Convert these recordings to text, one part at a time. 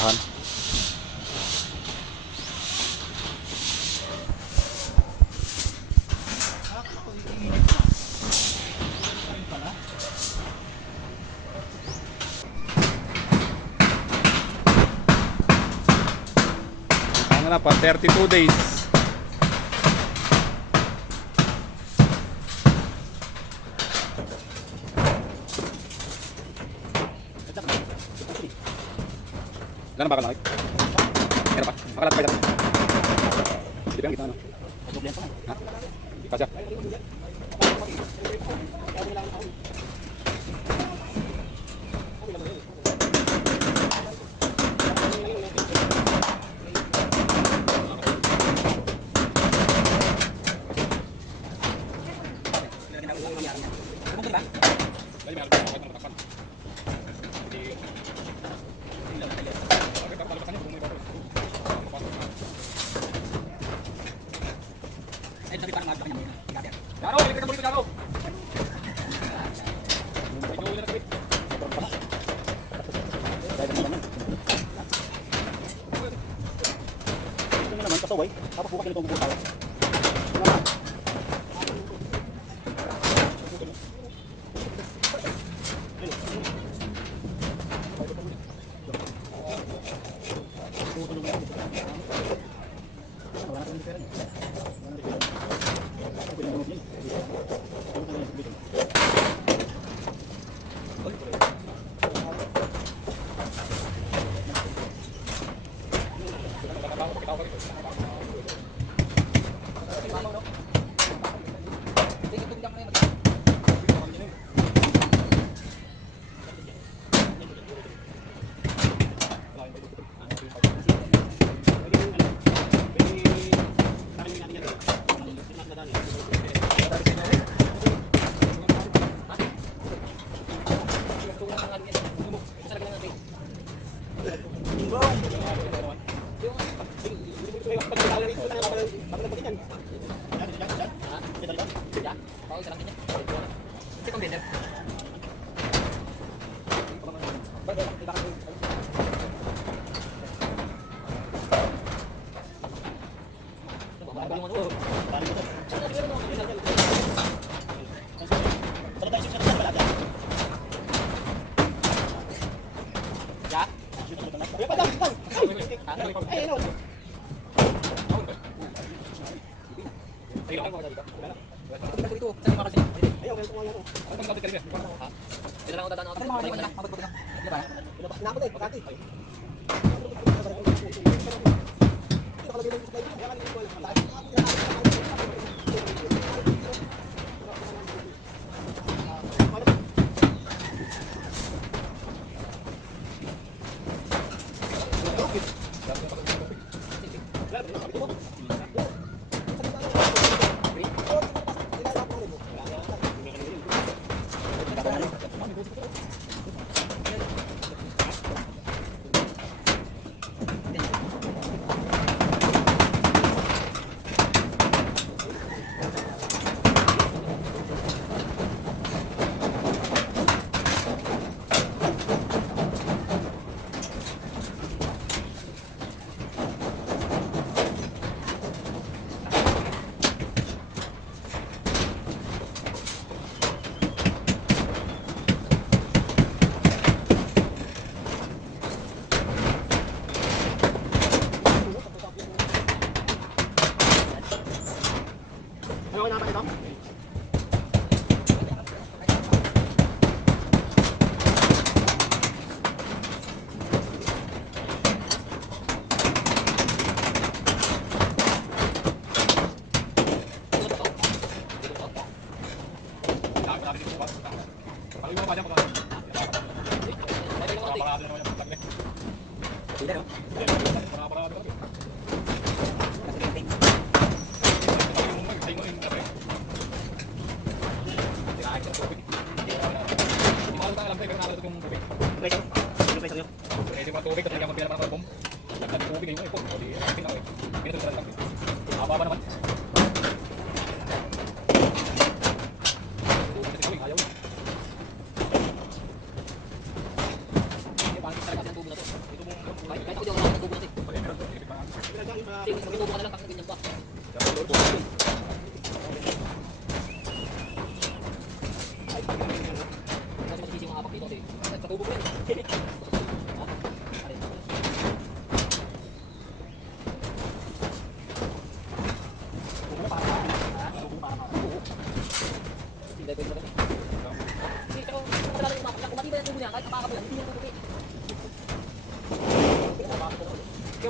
dahan. Ang na pa 32 days. Gano'n ba kalaki? Meron pa? Makalat pa dyan? Hindi ba ang gitna ano? Ha? Kasya? Jaro, balik ka dito, Jaro. Ito naman kasaway, tapos bukas nito ang bubuhay. Ayaw.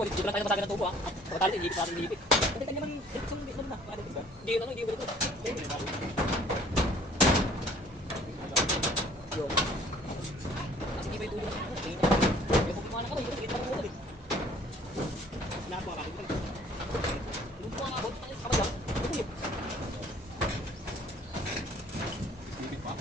dito lang tayo napatagan ng tubo ha. Kapatali, iipit sa ating iipit. Kasi tayo naman, isang na. Hindi yun ano, hindi yun dito. Yun. Kasi hindi ba yung tubo na? Yung kung kumana ka ba, yung parang muna din. Nakuha ka, yung kuha ka, kapag lang, yung Ibig pa.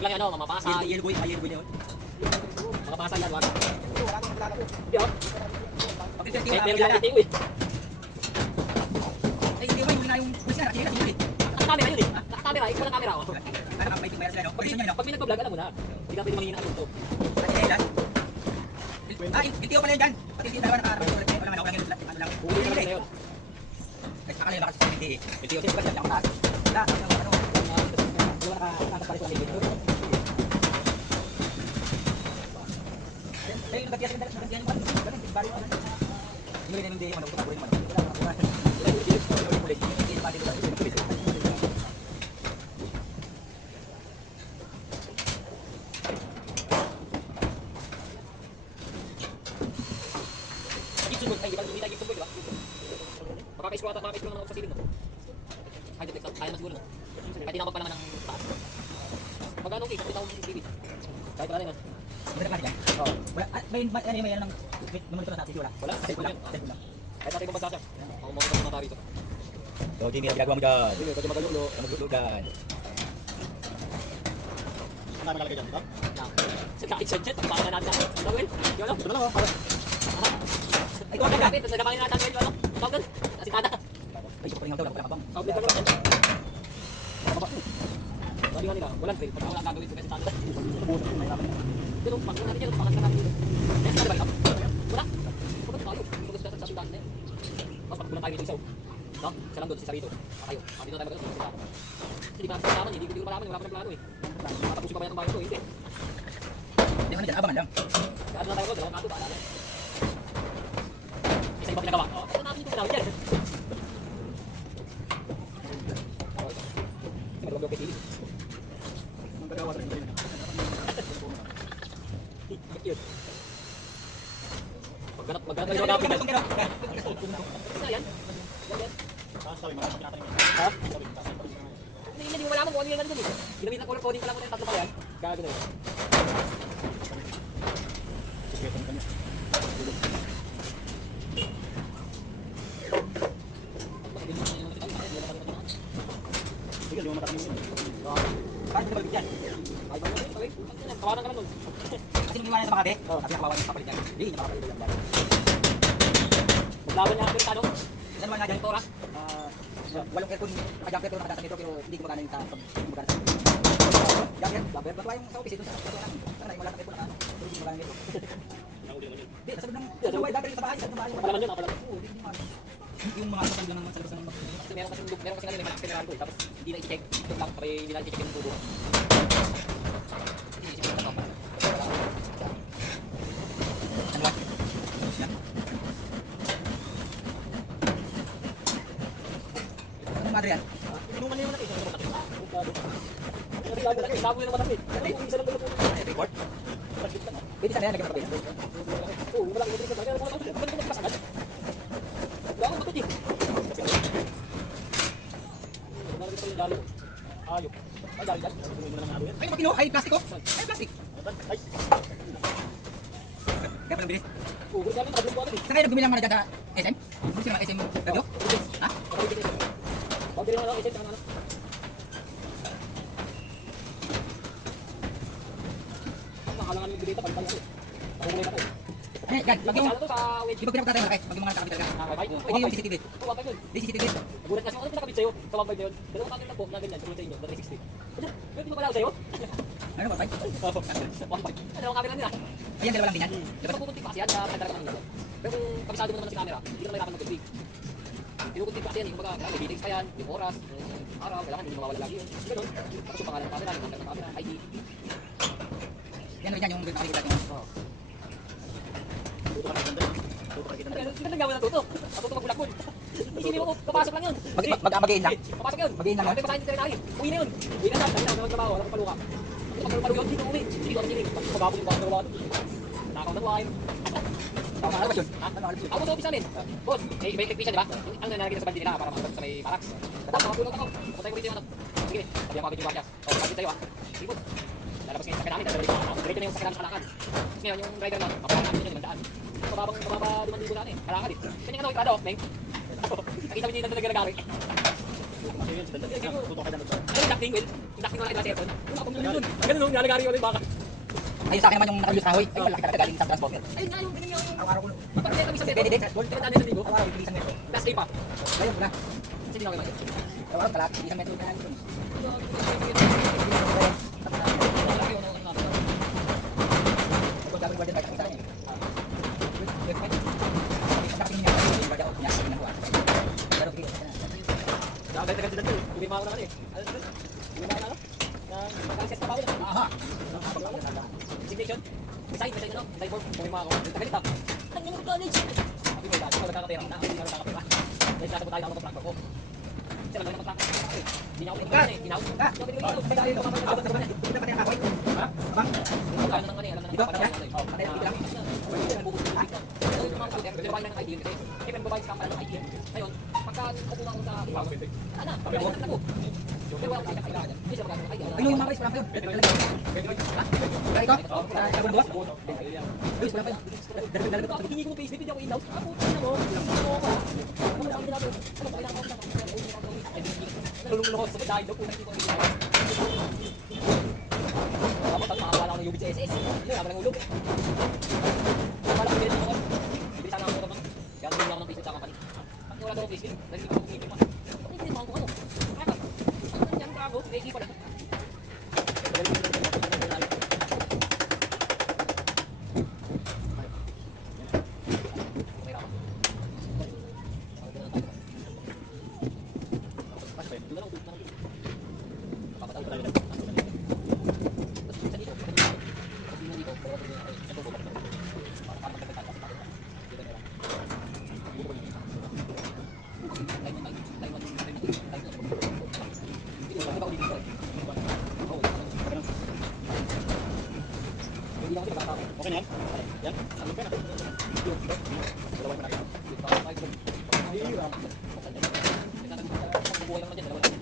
Pag lang yan, ano, mamapasa. Yellow boy yun. Mamapasa yan, wag. Hindi ako. Pero lang yung tingo eh. Ay, hindi mo yung pulis na, nakikita yun eh. Nakakamera yun eh. Nakakamera, ikaw na camera ako. May mayroon sila, no? Pag yun, no? Pag pinag-vlog, alam mo na. Hindi ka pwede mangingin ang tunto. LTO pala yun dyan. Pati hindi dalawa nakakarap. Wala man ako lang yun. Ano lang. Huli naman sa'yo. Ay, akala yun nakasasama hindi eh. LTO, sino ba dyan ako taas? Wala, ano. Dalawa nakakatapalit ko lang dito. Ay, nagatiyasin mo. Ganun, bari mo. Hindi rin hindi yung ano, pagkakurin mo. Wala, wala. Hindi naman dito. Makaka-squat at makaka-squat naman ako sa ceiling, no? Ay, detect na. Kaya na siguro, no? Kahit tinapag pa naman ng taas. Pag anong cake, kapit ako ng CCTV. Kahit wala na yun. Wala ka yan? Oo. May ano ng monitor na natin, wala? Wala, cellphone yan. Kahit natin ibang bansa siya. Ako mga mga nata rito. So, Jimmy, ang ginagawa mo dyan? Sige, kasi magalulo. Maglulo dyan. Ano nakalagay dyan? Ha? Sa kahit sunset, paano na natin? Gawin? Yung ano? Ito na lang oh. Ay, kung ang kapit, nagkakain natin yung ano? Tawag kasi tada. Ay, ito pa rin ang daw, wala ka bang? Outlet ka lang. Sabi nga nila, walang fail. Pag wala gagawin ko kasi tada. Pero pag natin yan, pangat ka natin dito. Next na, diba? No? Isa lang doon, si Sarito. Kayo. Dito tayo magkano, sila. Kasi di ba natin malaman, hindi ko malaman, wala pa ng plano eh. Matapusin pa ba yan ang bayan ko? Hindi. Hindi naman dyan, abangan lang. Kaya doon lang tayo ko, dalawang kato, paalala. Isa iba pinagawa. Oh, ano natin ito pinawin dyan? Hindi, malawag yung kitili. Cute. Magganap kayo na kapit. Ano yan? Yan. Ha? Hindi mo malaman kung ano yung ano dun eh. Ginamitan ko lang coding pa lang ko na yung tatlo pa yan. Gagano yun. Bakit hindi balibig yan? Tawanan ka lang dun. Kasi nung iwanan sa Makati, sabi niya kawawa yung kapalit yan. Hindi, niya makapalit yan. Maglaban niya ako yung tanong. Yan naman nga dyan. Tora. Walong aircon, naka-jumper pero nakadasa nito pero hindi gumagana yung gumagana sa jumper, jumper, ba't yung sa office ito sa namin. Sana wala kang aircon na hindi gumagana nito. Hindi, nasa loob ng jumper sa bahay, sa bahay. Kapalaman yun, kapalaman. Oo, hindi naman. Yung mga sa lang sa labas ng Kasi meron kasi kanina may malakas kamerahan ko eh. Tapos hindi na i-check. Ito lang, kapag hindi na i-check yung tubo. Iisip ko na ito. ano ba? Yan. Anong madre yan? Inuman na yung malaki. Labo yung malaki. Isa lang dito. Report? Pwede sana yan, lagyan mo kapit. Oo, wala kang matrix. Wala kang magpasangan. Wala kang makit eh. Wala kang yung dali. Ayok. Ay, dali dyan. Ay, makino, ay plastic oh. Ay, plastic. Kaya pa nabilis. Oo, dali na. Kadlong ko ito eh. Saan kayo nagbumili lang mga dyan sa SM? Hindi sila mga SM radio? Ha? Pagdili mo lang, isip ka na ano. Nakalangan yung bilita, palitan yan eh. Nakukulay ka to eh. Ano yan? Pag yung, Ano to sa web? di ba pinapatay malaki? Pag yung mga nakakabit talaga. Wifi? Pwede yung CCTV. Oo, wifi yun. Di CCTV. Nagulat kasi ako, ano pinakabit sa'yo? Sa 1.5 na yun. Dalawang camera na po, na ganyan, tulad sa inyo, na 360. Ano? Pwede mo pala ako sa'yo? Ano ba? Oo. 1.5. Dalawang camera nila. Ayan, dalawa lang din yan. Dapat pupunti pa kasi yan, sa talaga ng ilaw. Pero kung kabisado mo naman sa camera, hindi ka na mahirapan mag-click. Pinupunti pa kasi yan, yung kumbaga, may meetings pa yan, yung oras, yung araw, kailangan hindi mawawala lagi yun. Ganun. Tapos yung pangalan ng camera, yung number ng camera, ID. Yan rin yan yung nakikita nyo. Oo. Ang ganda gawa ng tuto. Ang tuto magbulakbol. Isipin mo, papasok lang yun. Mag-in lang. Papasok yun. Mag-in lang. Hindi pa sa secretary. Uwi na yun. Uwi na siya. Dahil na magtrabaho. Wala pang paluka. Pag paluka yun, dito uwi. Dito ako sinig. Pagkabapon yung bakit nagawa. Nakaw ng wine. Ano ba yun? Ako sa office namin. Boss, may electrician, di ba? Ang nangyari sa bandi nila para makapag sa may barracks. Tapos makapulot ako. Patay ko rito yung ano. Sige, sabi ako kapit yung barya. O, kapit tayo ah. Sige po. Lalabas ngayon sa sakyan namin. Diretso na yung sakyan namin sa kalakad. Ngayon, yung driver namin, mapapang namin yun, 500. Mababa 5,000 natin. Kalakad eh. Kanyang ano, ikrado, Meng. Nakita mo yung nandun nagagari. Ano yung ducting, Will? Yung ducting wala ito sa aircon. Yung nakapong yun. Ganun nung nalagari ko yung baka. Ayun sa akin naman yung nakabili sa kahoy. Ay, malaki talaga galing sa transporter. Ayun nga yung ganun yung... Araw-araw ko. Pagpapagay kami sa Pwede din. Gold, tinatanda sa ligo. Araw-araw, bilisan metro. Plus 3 pa. Ayun, wala. Kasi hindi na ako yung Araw-araw, kalahati, bilisan metro. Kung gagawin guardian, kahit sa akin. Nakapinin niya, guardian out niya, ginawa. Pero, Gaganda dito. Kumima ako naman eh. Ano dito? Kumima ako na ano? Nag-access pa ako. aha. Resignation. Resign ano? Resign board. Kumima ako. Nagalit ako. Ang yung college. Sabi mo, dati ko nagkakapera na. Hindi ako nagkakapera. Dahil nasa po tayo ako mag-tractor ko. Kasi lang naman mag-tractor. Hindi niya ako pinagkakas eh. Ginaw. May dahil ko kapag abot sa banan. Hindi na pati ang kahoy. Ha? Abang? Alam na naman eh. Alam na Dito? naman. Kaya? Patay na dito lang. Ito yung mga kalder. Pero babae na ng ID yun kasi. Kasi babae sa kampalan ng ID yun. Ngayon, pagka kukuha ko sa iba. Ano? Pagka ko. Pero wala ko kailangan. Hindi siya magkakaroon ng ID. Ay, yung mga guys, wala pa yun. Kaya ito? Sa Labuan 2? Guys, wala pa yun. Dalaga Bakit hindi ko Facebook video ko in-house? Ah, puto na mo. Ano ka? Ano ba ang ginagawa? Ano ba kailangan ko na? Nalulunod sa dahil daw unang tipo nila. Tapos ang makakawala ko ng UBC SS. Yun, ako ng ulog. Wala ko bilhin ako. Bibili sana ako ng kaya nabili ako ng Facebook sa company. Pag wala daw ako Facebook, dahil hindi ko kumipin pa. Bakit hindi naman ko ano? Kaka. Ang nandiyan ka ako, may ekipa na. Saan yan? Yan? Ano pa na? Dalawa pa natin. Hirap. Buhay naman dyan, dalawa lang.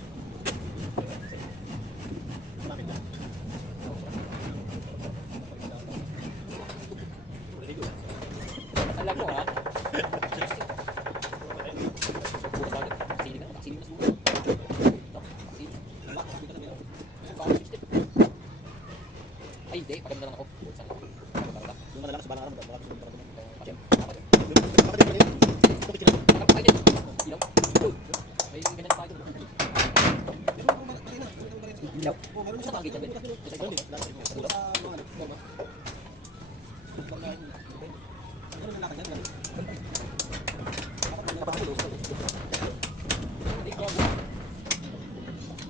Malapit na. Alam mo ha? Bukas agad. Sili na. Sili na siguro. Sili. Ay, hindi. Paganda lang ako. Saan ako? Doon ka na lang sa balang araw. Baka gusto mo talaga. Pasyan. Bakit din yun? Tubig sila. Nakapag tayo din. Ilaw. May ganyan tayo doon. Ilaw. Sa tangkit yan, Ben. Sa ito. Ulam. Hindi ko buwan.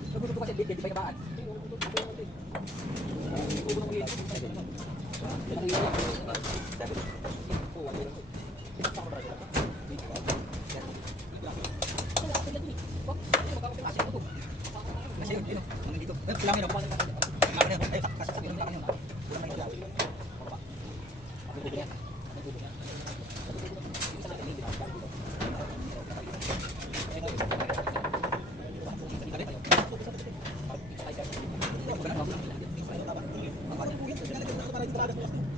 Nagutot ko kasi, bit pa yung kabaan. Kubo ng ulit. Ano yun lang? Oo, wala yun. Kasi yun, yun, hanggang dito. Kulang yun, kulang yun. Kulang yun, ay, kasi yun, kulang yun. Kulang na yun.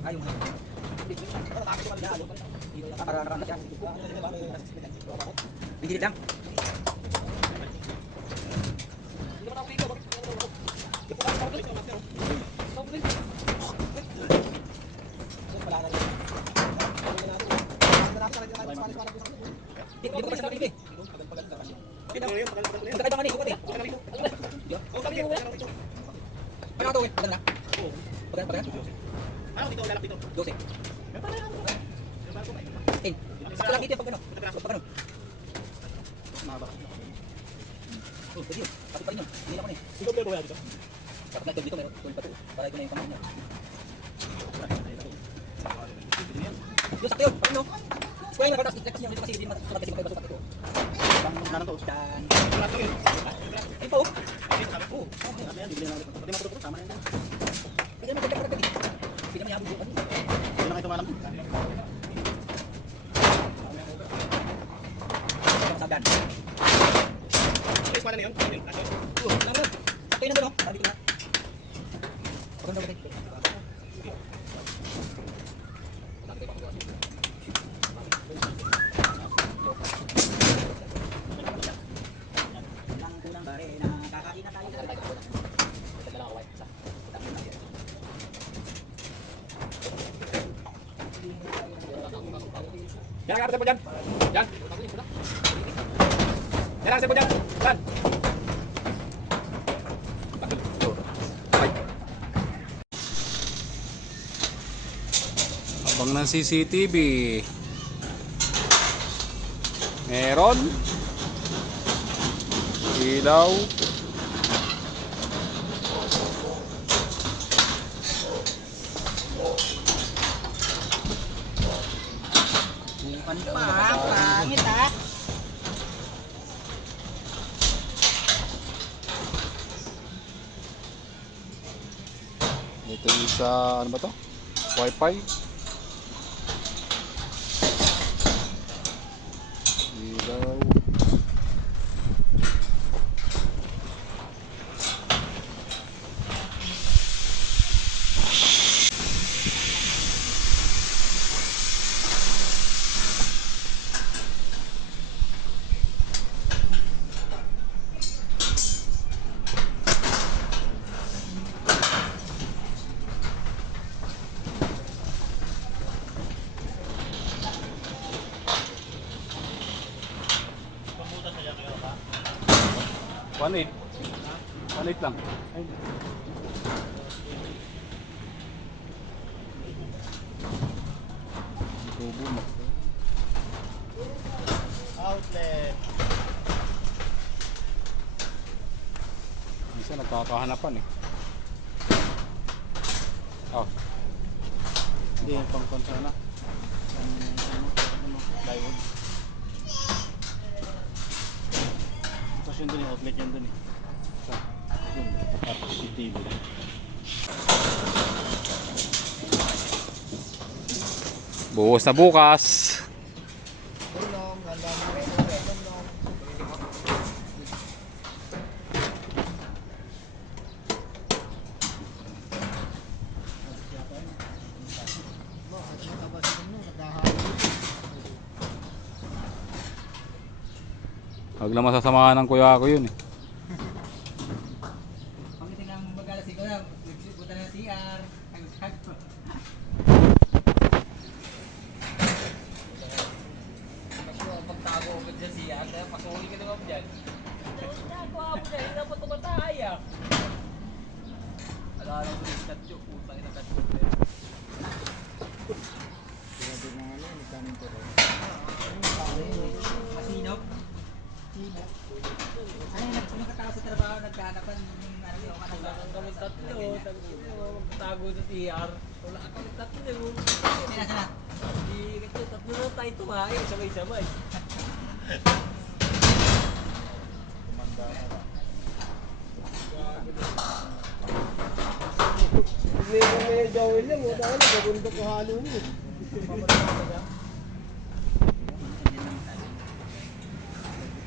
Ay, yung nakakararan na siya. Bigilid lang. Di ko pa siya nabili. Ang takay bang ani, kupat eh. Ano ito eh? Pagan na? Pagan? Ah, dito, lalak dito. 12. Eh, gusto lang dito pag ano? Pag ano? Mahaba. Oh, pwede yun. Pati pa rin yun. Hindi naman eh. Ito pero wala dito. Dapat na dito meron. Tuloy pa ito. Para ito na yung pamahal niya. Yung sakto yun. Pag ano? Square na kartas. Lekas niya ulit kasi hindi naman sumat kasi magkaiba sukat ito. Nanang to. Dan. Wala to yun. Ay pa oh. Oo. Ano yan? Bibili na ulit. Pati mga tama na yan. Pwede naman ganda pwede. Hindi naman yabog yung ano. Hindi na kayo tumalam. Sagan. Ito yung na yun. Oo. Alam mo. Sakto yun na doon oh. Sabi ko na. Paganda ba tayo? Kulang bare na kakain na tayo. Yan ang po dyan. Yan. Yan ang po dyan. Yan. Abang ng CCTV. Meron. Ilaw. Pangit ah. Ito yung isa, ano ba to? Wi-Fi. Ilaw. One eight. 1.8 lang. Ay. Tubo mo. Outlet. Isa nagkakahanapan eh. Oh. Hindi, yung pang-con sana. Plywood. Tapos yun dun yung outlet yan dun eh. Yun, tapos yung TV. Buhos na bukas. Huwag lang masasamahan ng kuya ko yun eh. Pagdating ng mag-alasing ko na, nagsipunta na ng CR. Ay, sakto. Pagtago agad dyan siya, kaya pasuhin ka naman dyan. Nagawa mo dyan, hindi dapat tumatay ah. Alala ko yung cut yung putang ina cut yung play. Masinop. Ano yung nakatao sa trabaho, nagkahanapan yung ano yung Wala kang kami tatlo, magtago sa TR. Wala kang kami tatlo. Sina sana? Hindi, kasi tatlo na tayo tumain, sabay-sabay.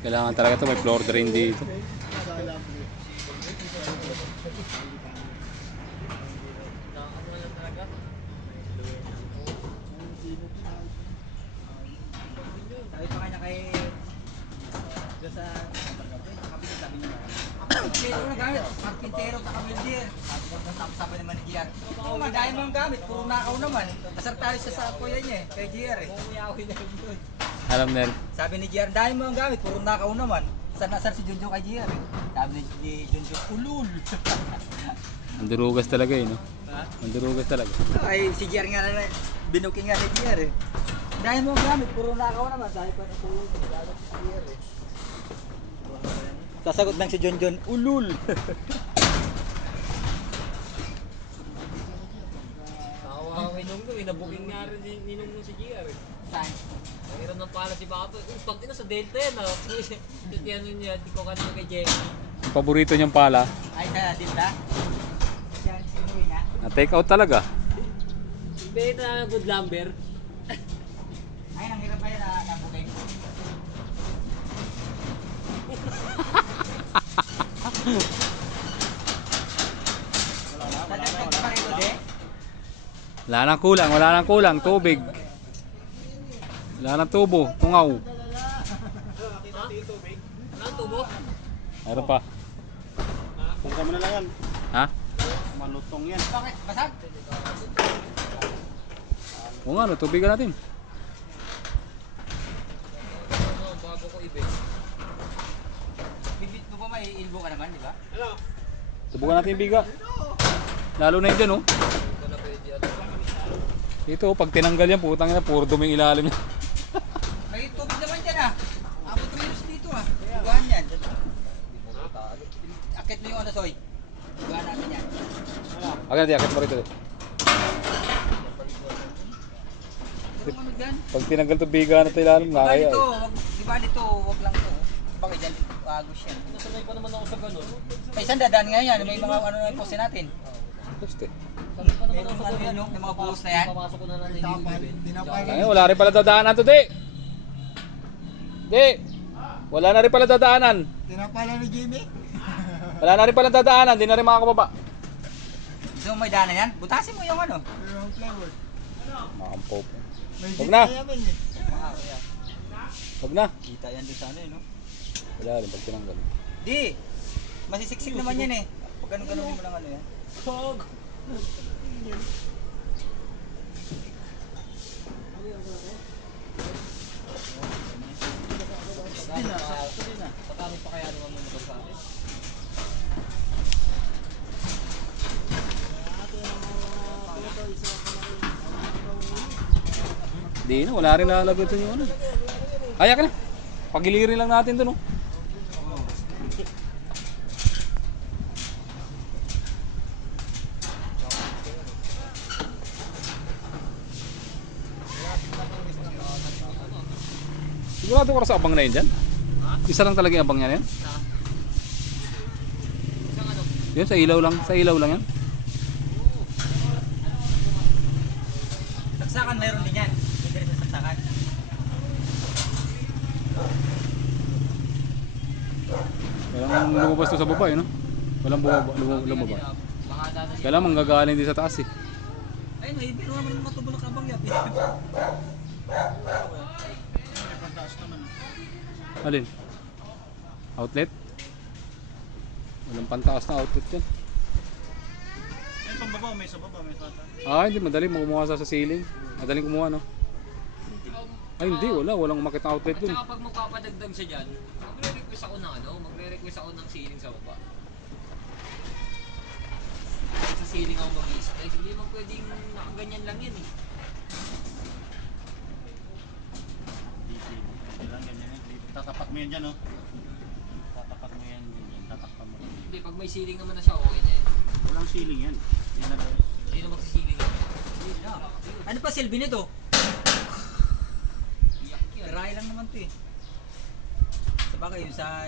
Kailangan talaga to may floor drain dito. Sabi pa kanya kay doon sa kapit sabi niya. Pero na gamit, markintero sa kamildir. Sabi naman ni GR. Oo, madaya mo ang gamit, puro nakaw naman. Asar tayo sa kuya niya eh, kay GR eh. Umiyawin na yun. Alam na yan. Sabi ni GR, dahil mo ang gamit, puro nakaw naman. Asar si Junjo kay GR eh. Sabi ni Junjo, ulul. Ang durugas talaga eh, no? Ha? Ang durugas talaga. Ay, si GR nga na, binuking nga ni GR eh. Dahil mo ang gamit, puro nakaw naman. Dahil pa na puro sa gamit si GR eh. Sasagot lang si Junjon, ulul. Tawa kay Ninong doon, nabuking nga rin si Ninong mo si GR eh. Saan? Mayroon ng pala si Bato. Pag ina sa Delta yan ah. Kasi ano niya, di ko kanina kay Jenny. Paborito niyang pala. Ay, sa Dilda? Siya, sinuwi na. Na take out talaga. Ibe na good lumber. Ay, nang hirap ba yan na bukay? Dadagdag pa rin ito, Wala nang kulang, wala nang kulang. Tubig. Wala nang tubo. Tungaw. Anong tubo? Meron pa. Punta mo na lang yan. Ha? Malutong yan. Bakit? Basag? O nga, no, tubigan natin. Ano, bago ko ibe. Bibit mo pa may ilbo ka naman, di ba? Subukan natin yung biga. Lalo na yun dyan, oh. Ito na pwede yan. Dito, pag tinanggal yan, putang ina, puro duming ilalim yan. May tubig naman dyan ah. Abot minus dito ah. Bugahan yan. Akit mo yung ano, Soy. Bugahan natin yan. Agad natin, akit mo rito. Ito ano dyan? Pag tinanggal to biga na ito ilalim, Di ba nakaya. dito? Di ba dito? Huwag lang to. Bakit dyan? Agos yan. Nasanay pa naman ako sa ganun. Ay, saan dadaan nga yan? May mga ano na yung poste natin. Gusto. Sanay pa May naman ako mga sa ano ganun. yan, no? May mga buhos na yan. Papasok ko na lang yung Ay, wala rin pala dadaanan to, di. Di. Wala na rin pala dadaanan. Tinapala ni Jimmy? Wala na rin pala dadaanan, di na rin makakababa. Gusto mo may daanan yan? Butasin mo yung ano. Makampaw po. Huwag na. Huwag na. Kita yan doon sa ano eh, no? Wala rin pag tinanggal. Di! Masisiksik naman yan eh. Pag ganun-ganun mo lang ano yan. Tog! Pagkano pa kaya naman mo motor sa akin? Di na, wala rin nalagod sa yung ano. Ay, akin na. Pagilirin lang natin doon, oh. Sigurado ko sa abang na yun dyan? Isa lang talaga yung abang niya na yan? Isang ano? Yun, sa ilaw lang yan? Saksakan meron din yan. bagsakan. Kailangan lumabas to sa baba eh, no? Walang lumabas. Baka dati Kailangan manggagaling din sa taas eh. Ay, may biro naman matubo na kabang yap. Alin? Outlet? Walang pantaas na outlet yan. Yan pambaba, may sa baba, may sa taas. Ah, hindi. Madali kumuha sa ceiling. Madaling kumuha, no? Ay, hindi. Walang umakit na outlet At dun. saka pag magpapadagdag siya dyan, magre-request ako ng magre-request ako ng ceiling sa baba. Kahit sa ceiling ako mag-i-splice, hindi naman pwedeng nakaganyan lang yan eh. Dito, lang ganyan yan. Dito, tatapak mo yan dyan, oh. Tatapak mo yan, yan, tatakpan mo. Hindi, pag may ceiling naman na siya, okay na yan. Walang ceiling yan. Yan na Hindi na magsisiling yan. Ano pa silbi nito? Iyak yan. Karay lang naman to eh. Sa bagay yung sa